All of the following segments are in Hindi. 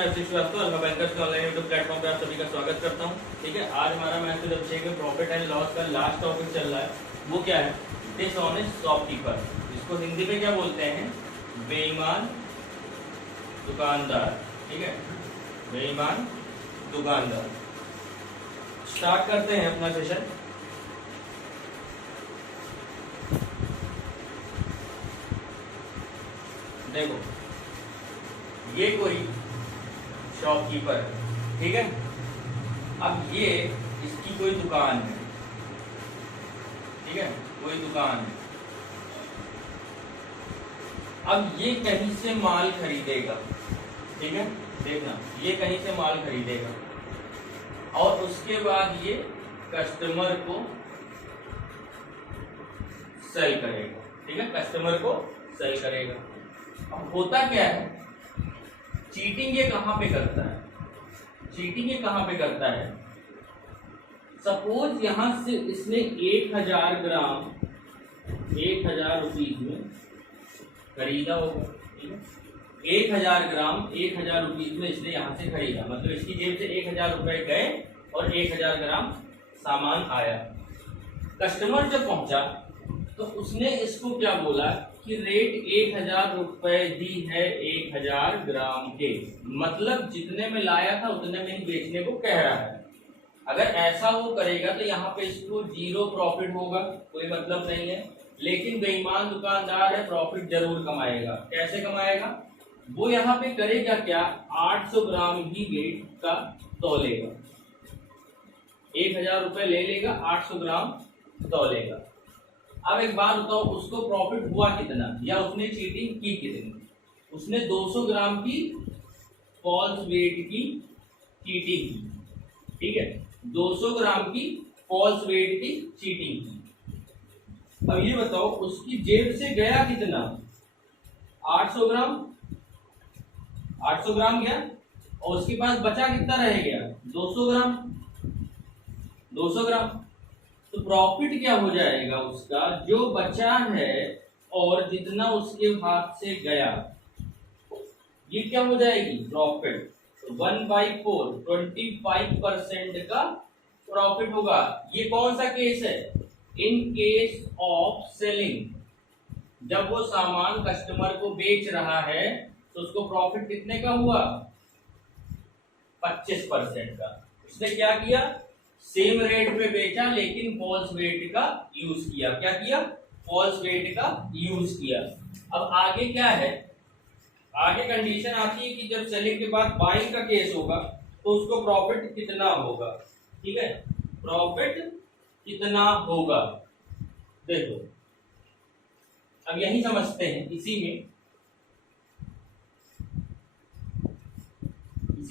मैं आशीष श्रीवास्तव अल्फा बैंकर्स के ऑनलाइन यूट्यूब प्लेटफॉर्म पे आप सभी का स्वागत करता हूं। ठीक है, आज हमारा मैथ्स विद में प्रॉफिट एंड लॉस का लास्ट टॉपिक चल रहा है। वो क्या है? Dishonest shopkeeper. इसको हिंदी में क्या बोलते हैं? बेईमान दुकानदार। ठीक है, बेईमान दुकानदार। स्टार्ट करते हैं अपना सेशन। देखो, ये कोई शॉपकीपर है, ठीक है। अब ये इसकी कोई दुकान है, ठीक है, कोई दुकान है। अब ये कहीं से माल खरीदेगा, ठीक है, देखना, ये कहीं से माल खरीदेगा और उसके बाद ये कस्टमर को सेल करेगा, ठीक है, कस्टमर को सेल करेगा। अब होता क्या है, चीटिंग ये कहां पे करता है? चीटिंग ये कहां पे करता है? सपोज यहां से इसने 1000 ग्राम 1000 रुपीज में खरीदा होगा, ठीक है। 1000 ग्राम 1000 रुपीज में इसने यहां से खरीदा, मतलब इसकी जेब से 1000 रुपए गए और 1000 ग्राम सामान आया। कस्टमर जब पहुंचा तो उसने इसको क्या बोला कि रेट 1000 रुपए दी है 1000 ग्राम के, मतलब जितने में लाया था उतने में ही बेचने को कह रहा है। अगर ऐसा वो करेगा तो यहाँ पे इसको जीरो प्रॉफिट होगा, कोई मतलब नहीं है। लेकिन बेईमान दुकानदार है, प्रॉफिट जरूर कमाएगा। कैसे कमाएगा? वो यहाँ पे करेगा क्या, 800 ग्राम ही वेट का तौलेगा। 1000 रुपए ले लेगा, 800 ग्राम तौलेगा। अब एक बात बताओ, उसको प्रॉफिट हुआ कितना या उसने चीटिंग की कितनी? उसने 200 ग्राम की फॉल्स वेट की चीटिंग की, ठीक है, 200 ग्राम की फॉल्स वेट की चीटिंग की। अब ये बताओ, उसकी जेब से गया कितना? 800 ग्राम, 800 ग्राम गया और उसके पास बचा कितना रह गया? 200 ग्राम, 200 ग्राम। तो प्रॉफिट क्या हो जाएगा उसका, जो बचा है और जितना उसके हाथ से गया, ये क्या हो जाएगी? प्रॉफिट। 1/4 25% का प्रॉफिट होगा। ये कौन सा केस है? इन केस ऑफ सेलिंग, जब वो सामान कस्टमर को बेच रहा है तो उसको प्रॉफिट कितने का हुआ? 25% का। उसने क्या किया? सेम रेट पे बेचा लेकिन फॉल्स वेट का यूज किया। क्या किया? फॉल्स वेट का यूज किया। अब आगे क्या है? आगे कंडीशन आती है कि जब सेलिंग के बाद बाइंग का केस होगा तो उसको प्रॉफिट कितना होगा, ठीक है, प्रॉफिट कितना होगा। देखो, अब यही समझते हैं, इसी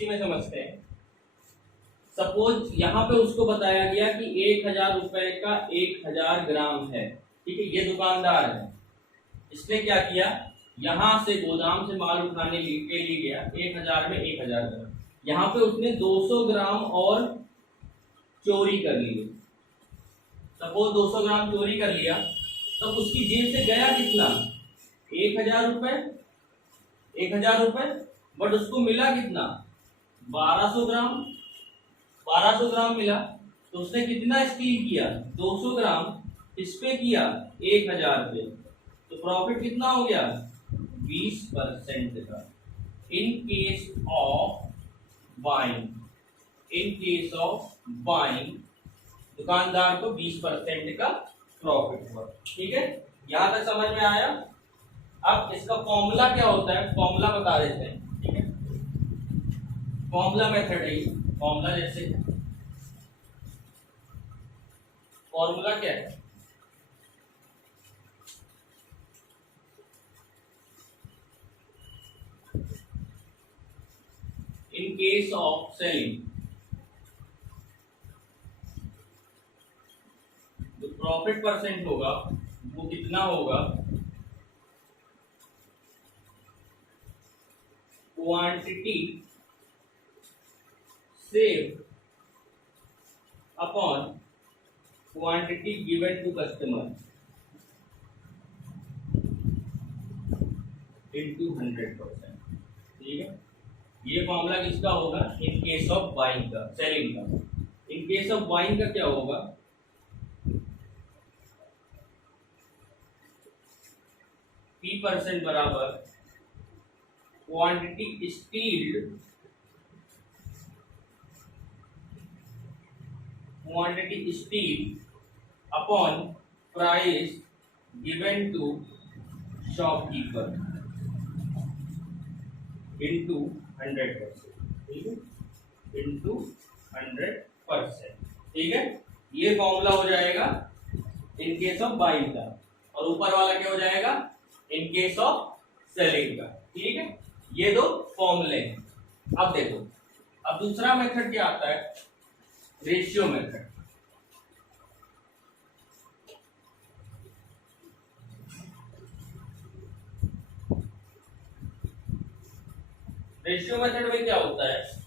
में समझते हैं। सपोज यहां पे उसको बताया गया कि 1000 रुपए का 1000 ग्राम है, ठीक है, ये दुकानदार है। इसने क्या किया, यहां से गोदाम से माल उठाने के लिए गया, 1000 में 1000 ग्राम, यहां पे उसने 200 ग्राम और चोरी कर लिए। सपोज 200 ग्राम चोरी कर लिया, तो उसकी जेब से गया कितना? 1000 रुपए, 1000 रुपए, बट उसको मिला कितना? 1200 ग्राम, 1200 ग्राम मिला। तो उसने कितना स्टील किया? 200 ग्राम इस पे किया 1000 पे, तो प्रॉफिट कितना हो गया? 20% का। In case of buying, in case of buying दुकानदार को 20% का प्रॉफिट हुआ, ठीक है। यहां तक समझ में आया? अब इसका फॉर्मूला क्या होता है, फॉर्मूला बता देते हैं, ठीक है। फॉर्मूला मेथड है, फॉर्मूला जैसे फॉर्मूला क्या है? इन केस ऑफ सेलिंग, जो प्रॉफिट परसेंट होगा वो कितना होगा? Quantity save upon quantity given to customer into 100%, ठीक है। ये फॉर्मूला किसका होगा? इन केस ऑफ बाइंग का, सेलिंग का। इन केस ऑफ बाइंग का क्या होगा? P% बराबर quantity stealed upon price given to shopkeeper into 100%, ठीक है, इंटू 100%, ठीक है। ये फॉर्मूला हो जाएगा इन केस ऑफ बाइंग का, और ऊपर वाला क्या हो जाएगा? इन केस ऑफ सेलिंग का, ठीक है। ये दो फॉर्मूले हैं। अब देखो, अब दूसरा मेथड क्या आता है? Ratio method. रेशियो मेथड में क्या होता है?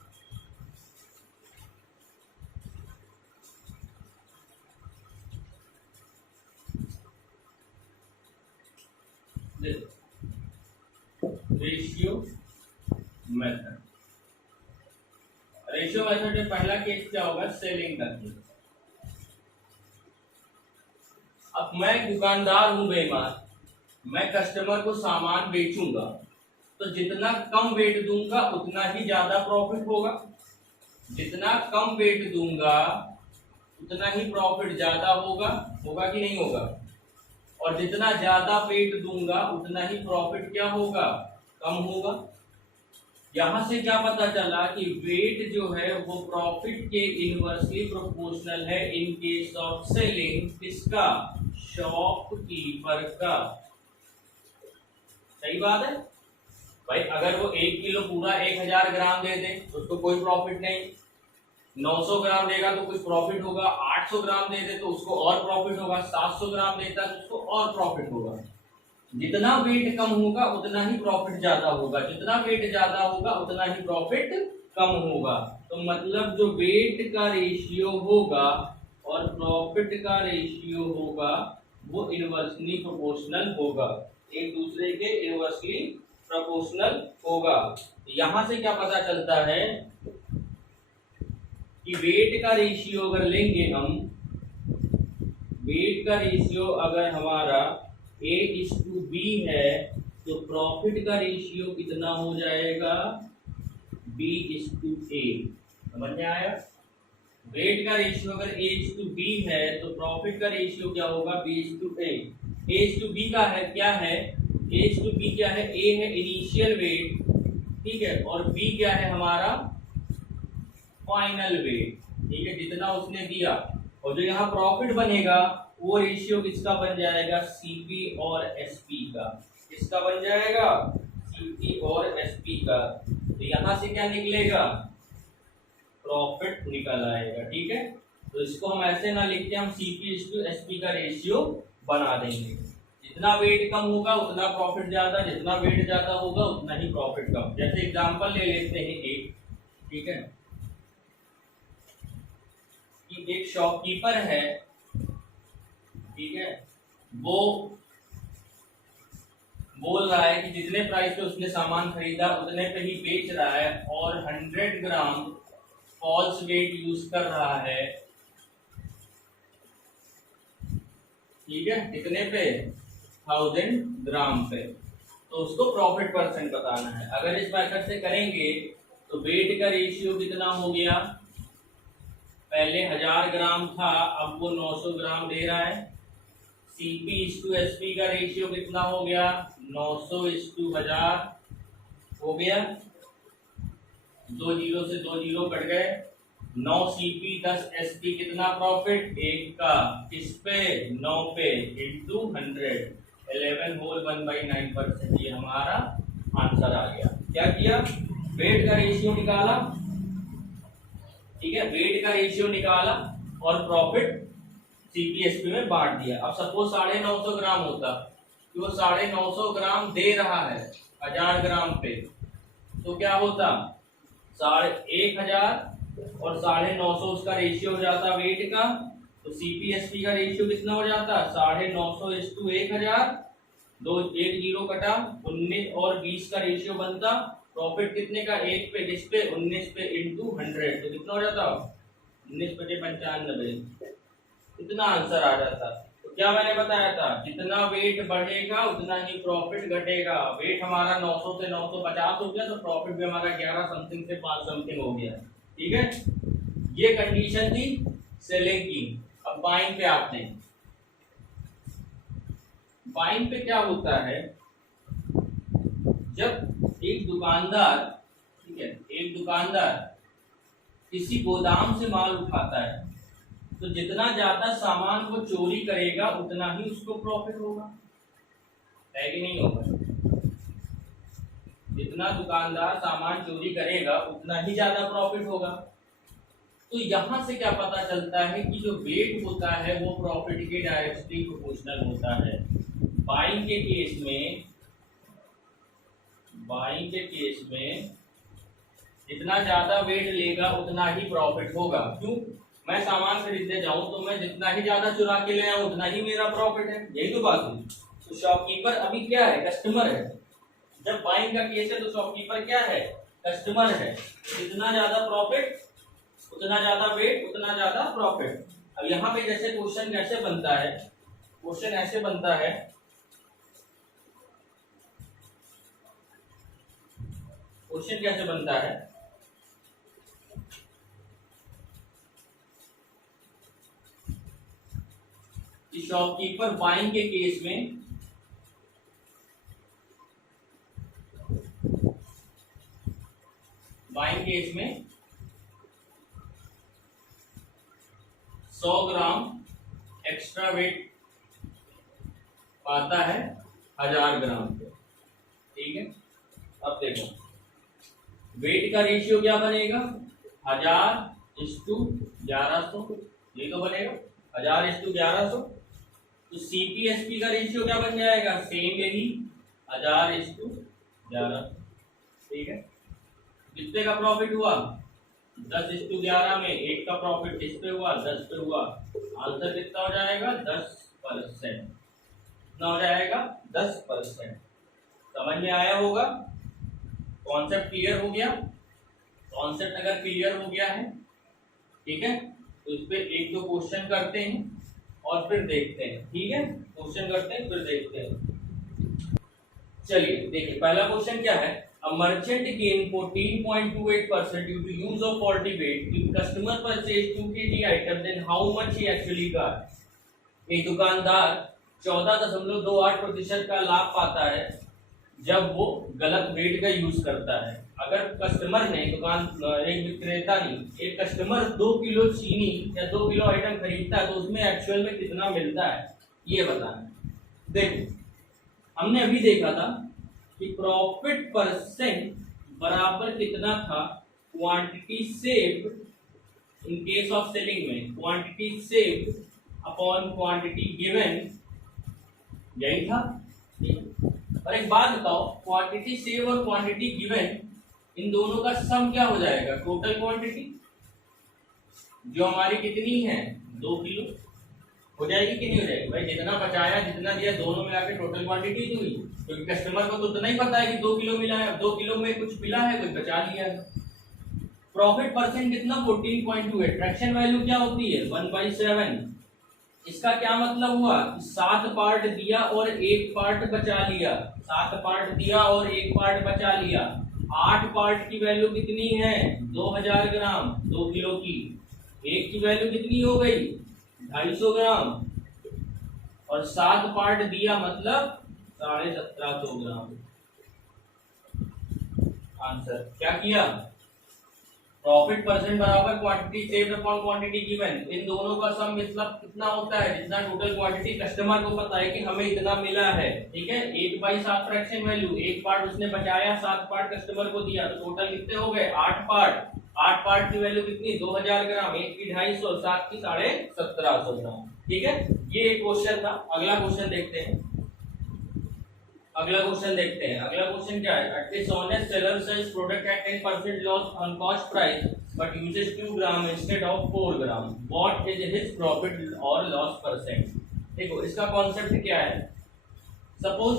रेशियो मेथड, रेशियो मेथड में पहला केस क्या होगा? सेलिंग का केस। अब मैं दुकानदार हूं बेईमान, मैं कस्टमर को सामान बेचूंगा, तो जितना कम वेट दूंगा उतना ही ज्यादा प्रॉफिट होगा। जितना कम वेट दूंगा उतना ही प्रॉफिट ज्यादा होगा, होगा कि नहीं होगा? और जितना ज्यादा वेट दूंगा उतना ही प्रॉफिट क्या होगा? कम होगा। यहां से क्या पता चला कि वेट जो है वो प्रॉफिट के इनवर्सली प्रोपोर्शनल है इन केस ऑफ सेलिंग, किसका? शॉपकीपर का। सही बात है भाई। अगर वो 1 किलो पूरा 1000 ग्राम दे दे तो उसको कोई प्रॉफिट नहीं, 900 ग्राम देगा तो कुछ प्रॉफिट होगा, 800 ग्राम दे दे तो उसको और प्रॉफिट होगा, 700 ग्राम देता तो उसको और प्रॉफिट होगा। जितना वेट कम होगा उतना ही प्रॉफिट ज्यादा होगा, जितना वेट ज्यादा होगा उतना ही प्रॉफिट कम होगा। तो मतलब जो वेट का रेशियो होगा और प्रॉफिट का रेशियो होगा वो इनवर्सली प्रोपोर्शनल होगा, एक दूसरे के इनवर्सली प्रोपोर्शनल होगा। यहां से क्या पता चलता है कि वेट का रेशियो अगर लेंगे हम, वेट का रेशियो अगर हमारा A/B है तो प्रॉफिट का रेशियो कितना हो जाएगा? B/A। समझ में आया? वेट का रेशियो अगर A/B है तो प्रॉफिट का रेशियो क्या होगा? B/A। A/B का है क्या है? A/B क्या है? A है इनिशियल वेट, ठीक है, और B क्या है? हमारा फाइनल वेट, ठीक है, जितना उसने दिया। और जो यहाँ प्रॉफिट बनेगा वो रेशियो किसका बन जाएगा? CP और SP का। किसका बन जाएगा? CP और SP का। तो यहाँ से क्या निकलेगा? प्रॉफिट निकल आएगा, ठीक है। तो इसको हम ऐसे ना लिख के हम CP/SP का रेशियो बना देंगे। जितना वेट कम होगा उतना प्रॉफिट ज्यादा, जितना वेट ज्यादा होगा उतना ही प्रॉफिट कम। जैसे एग्जांपल ले लेते हैं एक, ठीक है, कि एक शॉपकीपर है, ठीक है, वो बोल रहा है कि जितने प्राइस पे उसने सामान खरीदा उतने पे ही बेच रहा है और 100 ग्राम फॉल्स वेट यूज कर रहा है, ठीक है, कितने पे? 1000 ग्राम पे। तो उसको प्रॉफिट परसेंट बताना है। अगर इस मेथड से करेंगे तो वेट का रेशियो कितना हो गया? पहले 1000 ग्राम था, अब वो 900 ग्राम दे रहा है। CP/SP का रेशियो कितना हो गया? 900/1000 हो गया। 2 जीरो से 2 जीरो कट गए। 9 CP 10 SP कितना प्रॉफिट? 1 का। किस पे? 9 पे इंटू 100, 11 होल 1/9%। ये हमारा आंसर आ गया। क्या किया? वेट का रेशियो निकाला, ठीक है, वेट का रेशियो निकाला और प्रॉफिट CP/SP में बांट दिया। अब सपोज 950 ग्राम होता, कि वो 950 ग्राम दे रहा है 1000 ग्राम पे, तो क्या होता? 1000 और 950 उसका रेशियो हो जाता वेट का। तो CP/SP का रेशियो कितना हो जाता? 950/1000। 1 जीरो कटा, 19 और 20 का रेशियो बनता प्रॉफिट कितने का, एक पे, किस पे, 19 पे इंटू 100, तो कितना हो जाता, 19/95, इतना आंसर आ जाता। तो क्या मैंने बताया था, जितना वेट बढ़ेगा उतना ही प्रॉफिट घटेगा। वेट हमारा 900 से 950 हो गया, तो प्रॉफिट भी हमारा 11 समथिंग से 5 समथिंग हो गया। ठीक है, ये कंडीशन थी सेलिंग की। अब बाइंग पे आते हैं। बाइंग पे क्या होता है, जब एक दुकानदार, ठीक है, एक दुकानदार किसी गोदाम से माल उठाता है, तो जितना ज्यादा सामान वो चोरी करेगा उतना ही उसको प्रॉफिट होगा, है कि नहीं होगा। जितना दुकानदार सामान चोरी करेगा उतना ही ज्यादा प्रॉफिट होगा। तो यहां से क्या पता चलता है कि जो वेट होता है वो प्रॉफिट के डायरेक्टली प्रोपोर्शनल होता है। बाइंग के केस में, बाइंग के केस में जितना ज्यादा वेट लेगा उतना ही प्रॉफिट होगा। क्यों, मैं सामान खरीदने जाऊं तो मैं जितना ही ज्यादा चुरा के ले आऊं उतना ही मेरा प्रॉफिट है, यही तो बात हुई। तो शॉपकीपर अभी क्या है, कस्टमर है। जब बाइंग का केस है तो शॉपकीपर क्या है, कस्टमर है। जितना ज्यादा प्रॉफिट उतना ज्यादा वेट उतना ज्यादा प्रॉफिट। अब यहाँ पे जैसे क्वेश्चन कैसे बनता है, क्वेश्चन ऐसे बनता है, क्वेश्चन कैसे बनता है, कि शॉपकीपर बाइंग के केस में बाइंग केस में 100 ग्राम एक्स्ट्रा वेट पाता है 1000 ग्राम पे। ठीक है, अब देखो वेट का रेशियो क्या बनेगा, 1000:1100, ये तो बनेगा 1000:1100। तो सीपीएसपी का रेशियो क्या बन जाएगा, सेम यही 1000:11। ठीक है, कितने का प्रॉफिट हुआ, 10:11 में 1 का प्रॉफिट किस पे हुआ, 10 पे हुआ। आंसर कितना हो जाएगा, 10%। कितना हो जाएगा, 10%। समझ में आया होगा, कॉन्सेप्ट क्लियर हो गया। कॉन्सेप्ट अगर क्लियर हो गया है, ठीक है, तो इस पे एक दो क्वेश्चन करते हैं और फिर देखते हैं। ठीक है, क्वेश्चन करते हैं फिर देखते हैं। चलिए देखिए, पहला क्वेश्चन क्या है, a merchant gain 14.28% due to use of faulty weight. If customer purchased 2 kg item, then how much he actually got? एक दुकानदार 14.28% का लाभ पाता है जब वो गलत वेट का यूज करता है। अगर कस्टमर ने, दुकान एक विक्रेता ने, एक कस्टमर 2 किलो चीनी या 2 किलो आइटम खरीदता है तो उसमें एक्चुअल में कितना मिलता है, ये बताना। देखो, हमने अभी देखा था कि प्रॉफिट परसेंट बराबर कितना था, quantity saved in case of selling में, quantity saved upon quantity given, यही था। और एक बात बताओ, क्वांटिटी सेव और क्वांटिटी गिवन, इन दोनों का सम क्या हो जाएगा, टोटल क्वांटिटी जो हमारी कितनी है, 2 किलो हो जाएगी कि नहीं हो जाएगी। भाई जितना बचाया जितना दिया दोनों मिला के टोटल क्वांटिटी हुई, क्योंकि कस्टमर को तो उतना ही पता है कि 2 किलो मिला है, 2 किलो में कुछ मिला है, कुछ बचा लिया है। प्रॉफिट परसेंट कितना, 14.28। फ्रैक्शन वैल्यू क्या होती है, 1/7। इसका क्या मतलब हुआ, 7 पार्ट दिया और 1 पार्ट बचा लिया, 7 पार्ट दिया और 1 पार्ट बचा लिया। 8 पार्ट की वैल्यू कितनी है, 2000 ग्राम, 2 किलो की। 1 की वैल्यू कितनी हो गई, 250 ग्राम, और 7 पार्ट दिया मतलब 1750 ग्राम। आंसर क्या किया, प्रॉफिट परसेंट बराबर quantity saved upon quantity given, इन दोनों का सम मतलब कितना होता है, जितना टोटल क्वांटिटी कस्टमर को पता है कि हमें इतना मिला है। ठीक है, 1/7 फ्रैक्शन वैल्यू, 1 पार्ट उसने बचाया, 7 पार्ट कस्टमर को दिया, तो टोटल कितने हो गए, 8 पार्ट। 8 पार्ट की वैल्यू कितनी, 2000 ग्राम, 1 की 250, 7 की 1750 ग्राम। ठीक है, ये एक क्वेश्चन था। अगला क्वेश्चन देखते हैं, अगला क्वेश्चन देखते हैं। अगला क्वेश्चन क्या है, a dishonest seller sells product at 10% loss on cost price but uses 2 gram instead of 4 gram. What is his profit or loss percent? देखो इसका कॉन्सेप्ट क्या है, सपोज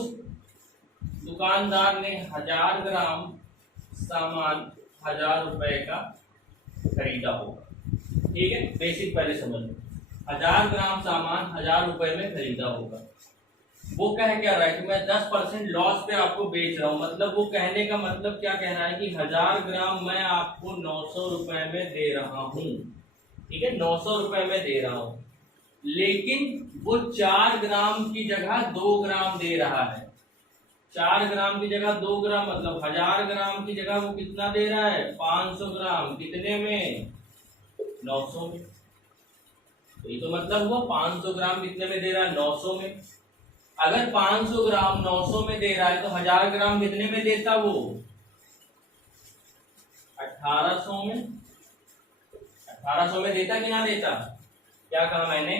दुकानदार ने 1000 ग्राम सामान 1000 रुपए का खरीदा होगा। ठीक है, बेसिक पहले समझ लो। 1000 ग्राम सामान 1000 रुपए में खरीदा होगा। वो कह क्या रहा है कि मैं 10% लॉस पे आपको बेच रहा हूं, मतलब वो कहने का मतलब क्या कह रहा है कि 1000 ग्राम मैं आपको 900 रुपए में दे रहा हूं। ठीक है, 900 रुपए में दे रहा हूं, लेकिन वो 4 ग्राम की जगह 2 ग्राम दे रहा है। 4 ग्राम की जगह 2 ग्राम, मतलब 1000 ग्राम की जगह वो कितना दे रहा है? 500 ग्राम। कितने में? 900 में। तो ये तो मतलब वो 500 ग्राम कितने में दे रहा है? 900 में। अगर 500 ग्राम 900 में दे रहा है तो 1000 ग्राम कितने में देता वो? 1800 में। 1800 में देता कि ना देता? क्या कहा मैंने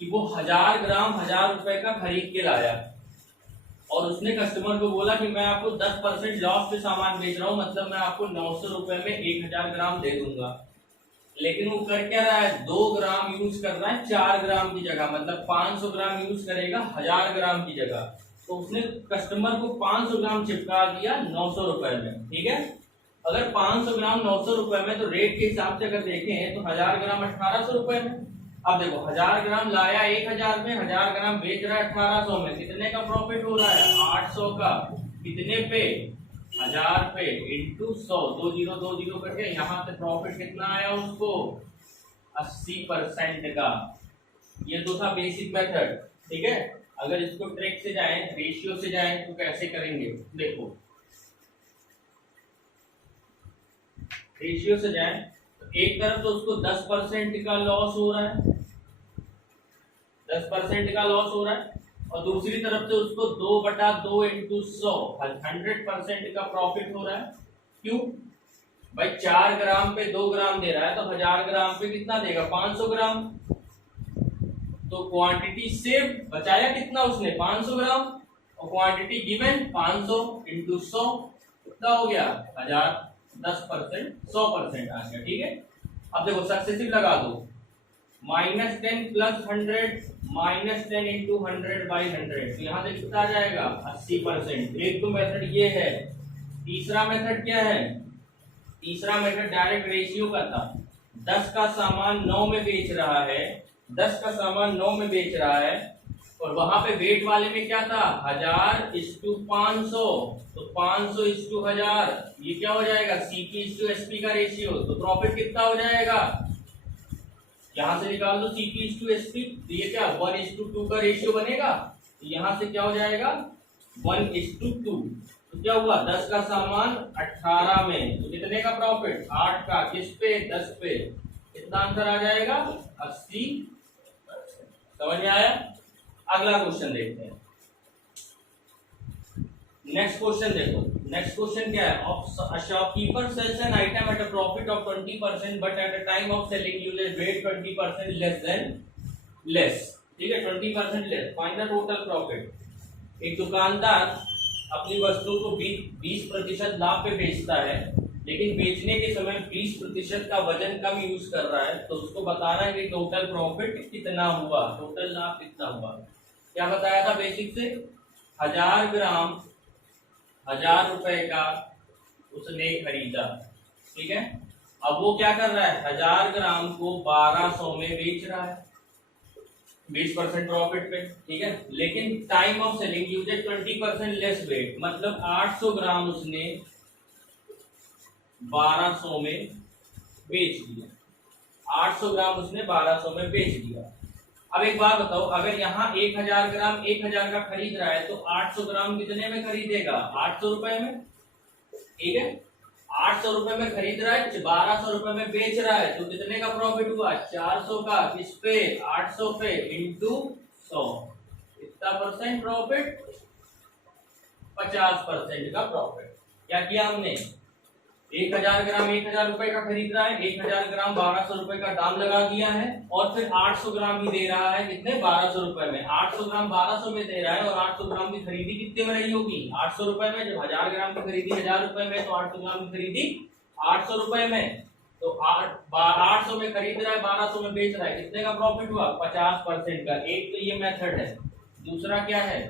कि वो 1000 ग्राम 1000 रुपए का खरीद के लाया और उसने कस्टमर को बोला कि मैं आपको 10% लॉस पे सामान बेच रहा हूं, मतलब मैं आपको 900 रुपए में 1000 ग्राम दे दूंगा। लेकिन वो कर क्या रहा है? 2 ग्राम यूज कर रहा है 4 ग्राम की जगह, मतलब 500 ग्राम यूज करेगा 1000 ग्राम की जगह। तो उसने कस्टमर को 500 ग्राम चिपका दिया 900 रुपए में। ठीक है, अगर 500 ग्राम 900 रुपए में, तो रेट के हिसाब से अगर देखें तो 1000 ग्राम 1800 रुपए में। अब देखो 1000 ग्राम लाया 1000 में, 1000 ग्राम बेच रहा है 1800 में, कितने का प्रॉफिट हो रहा है? 800 का। कितने पे? 1000 पे इंटू 100, 20 करके यहाँ से प्रॉफिट कितना आया उसको? 80% का। ये तो था बेसिक मेथड। ठीक है, अगर इसको ट्रिक से जाएं, रेशियो से जाएं तो कैसे करेंगे? देखो रेशियो से जाएं तो एक तरफ तो उसको 10% का लॉस हो रहा है, 10% का लॉस हो रहा है, और दूसरी तरफ से उसको 2/2 इंटू 100 100% का प्रॉफिट हो रहा है। क्यों भाई? 4 ग्राम पे 2 ग्राम दे रहा है तो 1000 ग्राम पे कितना देगा? 500 ग्राम। तो क्वांटिटी सेव बचाया कितना उसने? 500 ग्राम, और क्वांटिटी गिवन 500 इंटू 100 कितना हो गया? 1000। 10% 100% आ गया। ठीक है, अब देखो सक्सेसिव लगा दो। -10 + 100 -10 इंटू 100/100, तो यहाँ से कितना आ जाएगा? 80%। एक तो मेथड ये है। तीसरा मेथड क्या है? तीसरा मेथड डायरेक्ट रेशियो का था। 10 का सामान 9 में बेच रहा है, 10 का सामान 9 में बेच रहा है, और वहां पे वेट वाले में क्या था? 1000:500, तो 500:1000, ये क्या हो जाएगा? CP/SP का रेशियो। तो प्रॉफिट कितना हो जाएगा? यहां से निकाल दो CP/SP, तो ये क्या 1:2 का रेशियो बनेगा। तो यहां से क्या हो जाएगा? 1:2। तो क्या हुआ? 10 का सामान 18 में, तो कितने का प्रॉफिट? 8 का। किस पे? 10 पे। कितना आंसर आ जाएगा? 80। समझ में आया? अगला क्वेश्चन देखते हैं। नेक्स्ट क्वेश्चन देखो। नेक्स्ट क्वेश्चन क्या है? Shopkeeper sells an item at a profit of 20%, but at the time of selling uses weight 20% less. ठीक है, 20% less. Find the total profit. एक दुकानदार अपनी वस्तु को 20% लाभ पे बेचता है, लेकिन बेचने के समय 20% का वजन कम यूज कर रहा है, तो उसको बताना है कि टोटल प्रॉफिट कितना हुआ, टोटल लाभ कितना हुआ। क्या बताया था बेसिक से? 1000 ग्राम 1000 रुपए का उसने खरीदा। ठीक है, अब वो क्या कर रहा है? 1000 ग्राम को 1200 में बेच रहा है 20% प्रॉफिट पे। ठीक है, लेकिन time of selling uses 20% less weight, मतलब 800 ग्राम उसने 1200 में बेच दिया। 800 ग्राम उसने 1200 में बेच दिया। अब एक बात बताओ, अगर यहाँ 1000 ग्राम 1000 का खरीद रहा है, तो 800 ग्राम कितने में खरीदेगा? 800 रुपए में। ठीक है, 800 रुपए में खरीद रहा है, 1200 रुपए में बेच रहा है, तो कितने का प्रॉफिट हुआ? 400 का। किस पे? 800 पे इंटू 100। कितना परसेंट प्रॉफिट? 50% का प्रॉफिट। क्या किया हमने? 1000 ग्राम 1000 रुपए का खरीद रहा है, 1000 ग्राम 1200 रुपए का दाम लगा दिया है, और फिर 800 ग्राम ही दे रहा है। कितने? 1200 रुपए में। 800 ग्राम 1200 में दे रहा है, और 800 ग्राम की खरीदी कितने में रही होगी? 800 रुपए में। जब 1000 ग्राम की खरीदी 1000 रुपए में, तो 800 ग्राम की खरीदी 800 रुपए में। तो 800 में खरीद रहा है, 1200 में बेच रहा है, कितने का प्रॉफिट हुआ? 50% का। एक तो ये मेथड है। दूसरा क्या है?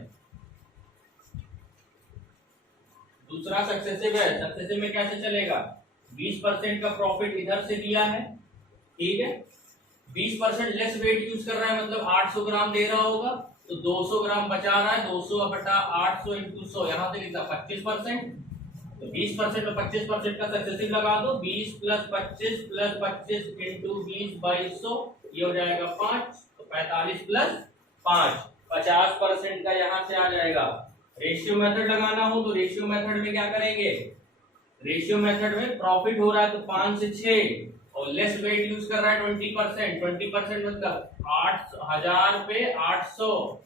दूसरा सक्सेसिव है, सक्सेसिव में कैसे चलेगा, 20% का प्रॉफिट इधर से दिया है, ठीक है, 20% लेस वेट यूज कर रहा है, मतलब 800 ग्राम दे रहा होगा, तो 200 ग्राम बचा रहा है, 200 बटा 800 इंटू 100, यहाँ से कितना 25%, तो 20% और 25% का सक्सेसिव लगा दो, 20 प्लस 25 इंटू 20 बाई 100, ये हो जाएगा 5, तो 45 प्लस 5, 50% का यहाँ से आ जाएगा। रेशियो मेथड लगाना हो तो रेशियो मेथड में क्या करेंगे, रेशियो मेथड में प्रॉफिट हो रहा है तो 5 से 6 और लेस वेट यूज कर रहा है 20%, 20% मतलब 8000 पे 800,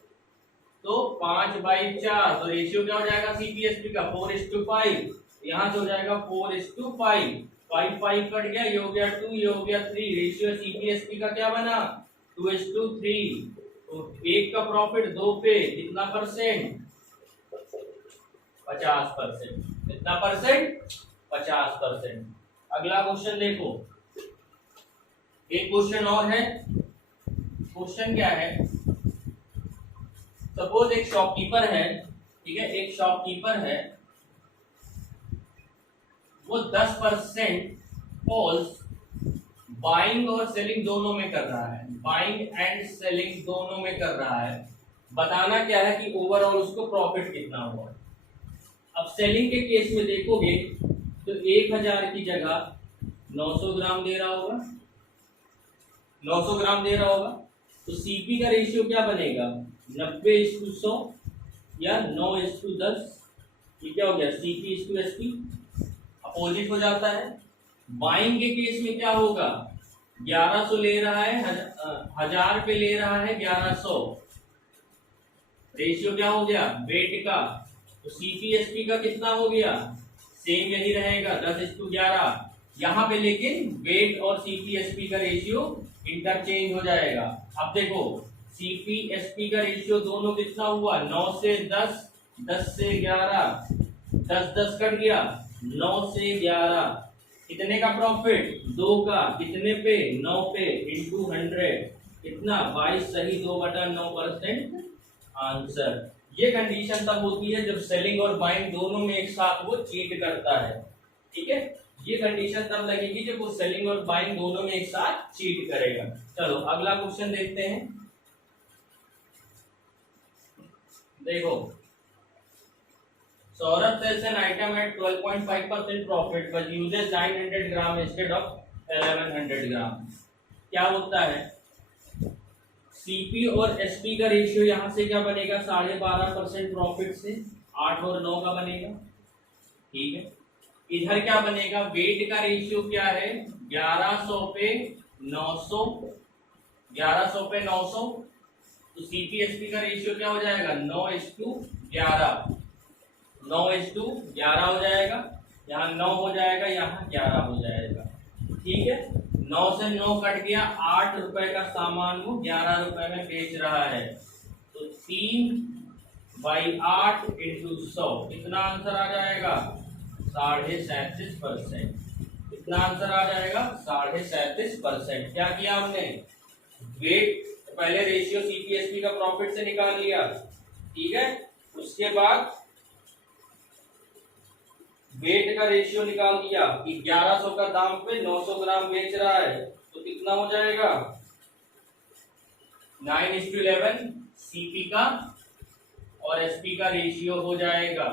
तो 5 बाई 4, तो रेशियो क्या हो जाएगा सीपीएसपी का 4:5, यहाँ से हो जाएगा 4:5, 5 कट गया, ये हो गया 2, ये हो गया 3, रेशियो सीपीएसपी का क्या बना 2:3, तो एक का प्रॉफिट 2 पे कितना परसेंट 50%, कितना परसेंट 50%। अगला क्वेश्चन देखो, एक क्वेश्चन और है, क्वेश्चन क्या है, सपोज एक शॉपकीपर है, ठीक है, एक शॉपकीपर है, वो 10% कॉल्स बाइंग और सेलिंग दोनों में कर रहा है, बाइंग एंड सेलिंग दोनों में कर रहा है, बताना क्या है कि ओवरऑल उसको प्रॉफिट कितना हुआ। अब सेलिंग के केस में देखोगे तो 1000 की जगह 900 ग्राम दे रहा होगा, 900 ग्राम दे रहा होगा, तो सीपी का रेशियो क्या बनेगा 90:100 या 9:10, ये क्या हो गया CP:SP, अपोजिट हो जाता है। बाइंग के केस में क्या होगा, 1100 ले रहा है, 1000 पे ले रहा है 1100, रेशियो क्या हो गया वेट का, तो CP:SP का कितना हो गया, सेम यही रहेगा 10:11, यहाँ पे लेकिन वेट और CP:SP का रेशियो इंटरचेंज हो जाएगा। अब देखो CP:SP का रेशियो दोनों कितना हुआ 9 से 10, 10 से 11, 10 कट गया, 9 से 11, कितने का प्रॉफिट 2 का, कितने पे 9 पे इंटू 100, कितना 22, सही 2/9% आंसर। ये कंडीशन तब होती है जब सेलिंग और बाइंग दोनों में एक साथ वो चीट करता है, ठीक है, ये कंडीशन तब लगेगी जब वो सेलिंग और बाइंग दोनों में एक साथ चीट करेगा। चलो अगला क्वेश्चन देखते हैं, देखो Saurabh sells an item at 12.5% profit but uses 900 gram instead of 1100 ग्राम। क्या होता है, सीपी और एसपी का रेशियो यहाँ से क्या बनेगा 12.5% प्रॉफिट से 8 और 9 का बनेगा, ठीक है, इधर क्या बनेगा वेट का रेशियो क्या है 1100 पे 900, 1100 पे 900, तो सीपीएसपी का रेशियो क्या हो जाएगा 9:11, 9:11 हो जाएगा, यहाँ 9 हो जाएगा, यहाँ 11 हो जाएगा, ठीक है, 9 से 9 कट गया, 8 रुपए का सामान वो 11 रुपए में बेच रहा है, तो 3/8 इंटू 100, कितना आंसर आ जाएगा 37.5%, कितना आंसर आ जाएगा 37.5%। क्या किया हमने, वेट पहले रेशियो सीपीएसपी का प्रॉफिट से निकाल लिया, ठीक है, उसके बाद वेट का रेशियो निकाल दिया कि 1100 का दाम पे 900 ग्राम बेच रहा है, तो कितना हो जाएगा 9:11 सीपी का और एसपी का रेशियो हो जाएगा,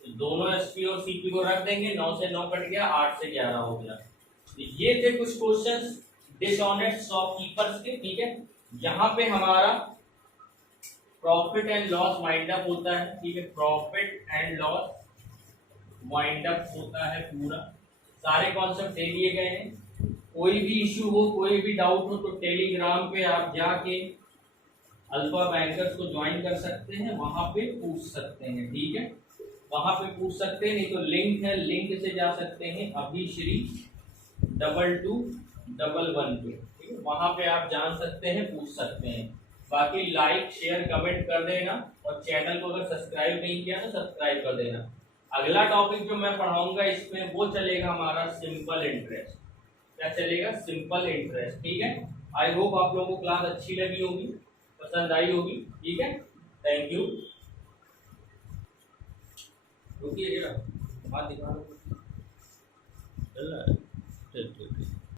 तो दोनों एसपी और सीपी को रख देंगे, 9 से 9 कट गया, 8 से 11 हो गया। तो ये थे कुछ क्वेश्चंस डिसऑनेस्ट शॉपकीपर्स के, ठीक है, यहाँ पे हमारा profit and loss wind up होता है, ठीक है, profit and loss wind up होता है, पूरा सारे कॉन्सेप्ट दे दिए गए हैं। कोई भी इश्यू हो, कोई भी डाउट हो तो टेलीग्राम पे आप जाके अल्फा बैंकर्स को ज्वाइन कर सकते हैं, वहां पे पूछ सकते हैं, ठीक है, वहां पे पूछ सकते हैं, नहीं तो लिंक है, लिंक से जा सकते हैं अभिश्री 2211 पे, ठीक है, वहां पे आप जान सकते हैं, पूछ सकते हैं। बाकी लाइक शेयर कमेंट कर देना और चैनल को अगर सब्सक्राइब नहीं किया तो सब्सक्राइब कर देना। अगला टॉपिक जो मैं पढ़ाऊंगा इसमें वो चलेगा हमारा सिंपल इंटरेस्ट, क्या चलेगा सिंपल इंटरेस्ट, ठीक है। आई होप आप लोगों को क्लास अच्छी लगी होगी, पसंद आई होगी, ठीक है, थैंक यू। रुकिए जरा। हाथ दिखा दो। चल रहा है।